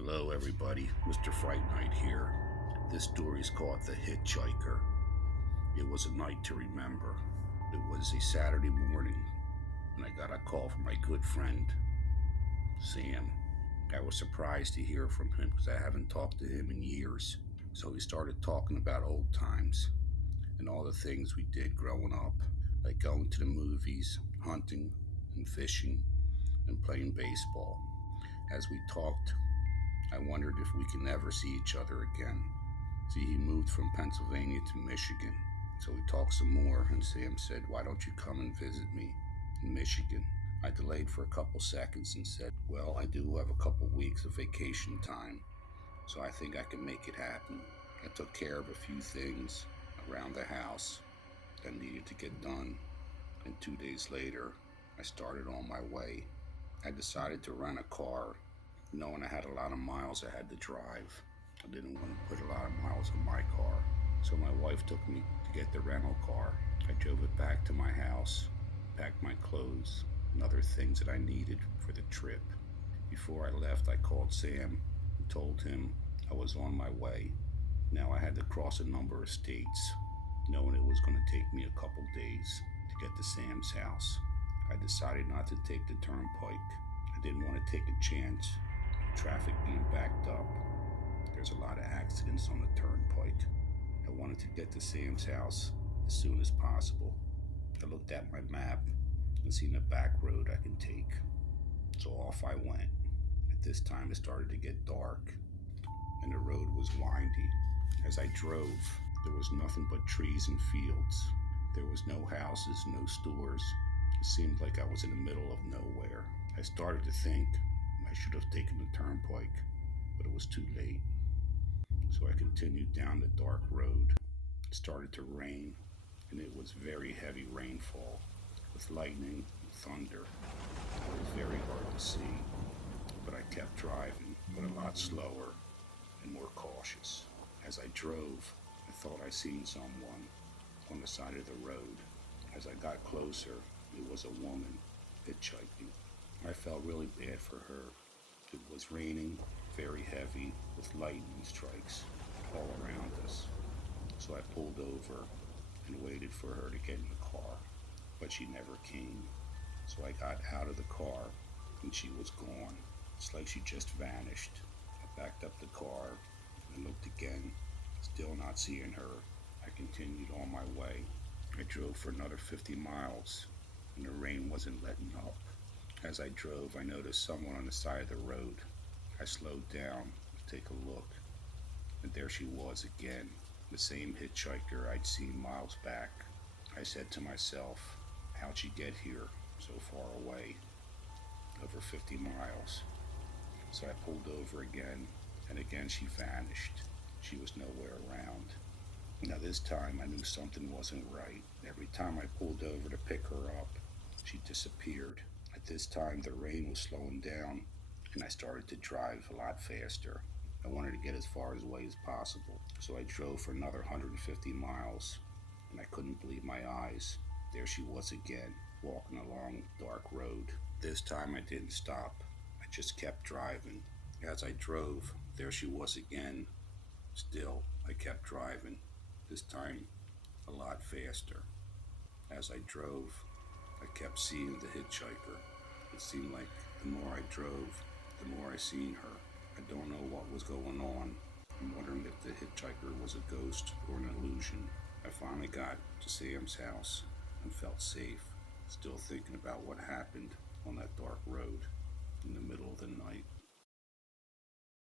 Hello everybody, Mr.FrightNight here. This story is called The Hitchhiker. It was a night to remember. It was a Saturday morning and I got a call from my good friend, Sam. I was surprised to hear from him because I haven't talked to him in years. So we started talking about old times and all the things we did growing up, like going to the movies, hunting and fishing and playing baseball. As we talked, I wondered if we can ever see each other again. See, he moved from Pennsylvania to Michigan. So we talked some more, and Sam said, "Why don't you come and visit me in Michigan?" I delayed for a couple seconds and said, "Well, I do have a couple weeks of vacation time, so I think I can make it happen." I took care of a few things around the house that needed to get done, and 2 days later, I started on my way. I decided to rent a car knowing I had a lot of miles I had to drive. I didn't want to put a lot of miles on my car. So my wife took me to get the rental car. I drove it back to my house, packed my clothes and other things that I needed for the trip. Before I left, I called Sam and told him I was on my way. Now I had to cross a number of states, knowing it was going to take me a couple days to get to Sam's house. I decided not to take the turnpike. I didn't want to take a chance traffic being backed up. There's a lot of accidents on the turnpike. I wanted to get to Sam's house as soon as possible. I looked at my map and seen a back road I can take. So off I went. At this time it started to get dark and the road was windy. As I drove, there was nothing but trees and fields. There was no houses, no stores. It seemed like I was in the middle of nowhere. I started to think I should have taken the turnpike, but it was too late. So I continued down the dark road. It started to rain, and it was very heavy rainfall with lightning and thunder. It was very hard to see, but I kept driving, but a lot slower and more cautious. As I drove, I thought I seen someone on the side of the road. As I got closer, it was a woman hitchhiking. I felt really bad for her. It was raining, very heavy, with lightning strikes all around us. So I pulled over and waited for her to get in the car, but she never came. So I got out of the car and she was gone. It's like she just vanished. I backed up the car and looked again, still not seeing her. I continued on my way. I drove for another 50 miles and the rain wasn't letting up. As I drove, I noticed someone on the side of the road. I slowed down to take a look, and there she was again, the same hitchhiker I'd seen miles back. I said to myself, how'd she get here so far away, over 50 miles? So I pulled over again, and again she vanished. She was nowhere around. Now this time I knew something wasn't right. Every time I pulled over to pick her up, she disappeared. At this time, the rain was slowing down, and I started to drive a lot faster. I wanted to get as far away as possible, so I drove for another 150 miles, and I couldn't believe my eyes. There she was again, walking along the dark road. This time I didn't stop. I just kept driving. As I drove, there she was again. Still, I kept driving, this time a lot faster. As I drove, I kept seeing the hitchhiker. It seemed like the more I drove, the more I seen her. I don't know what was going on. I'm wondering if the hitchhiker was a ghost or an illusion. I finally got to Sam's house and felt safe, still thinking about what happened on that dark road in the middle of the night.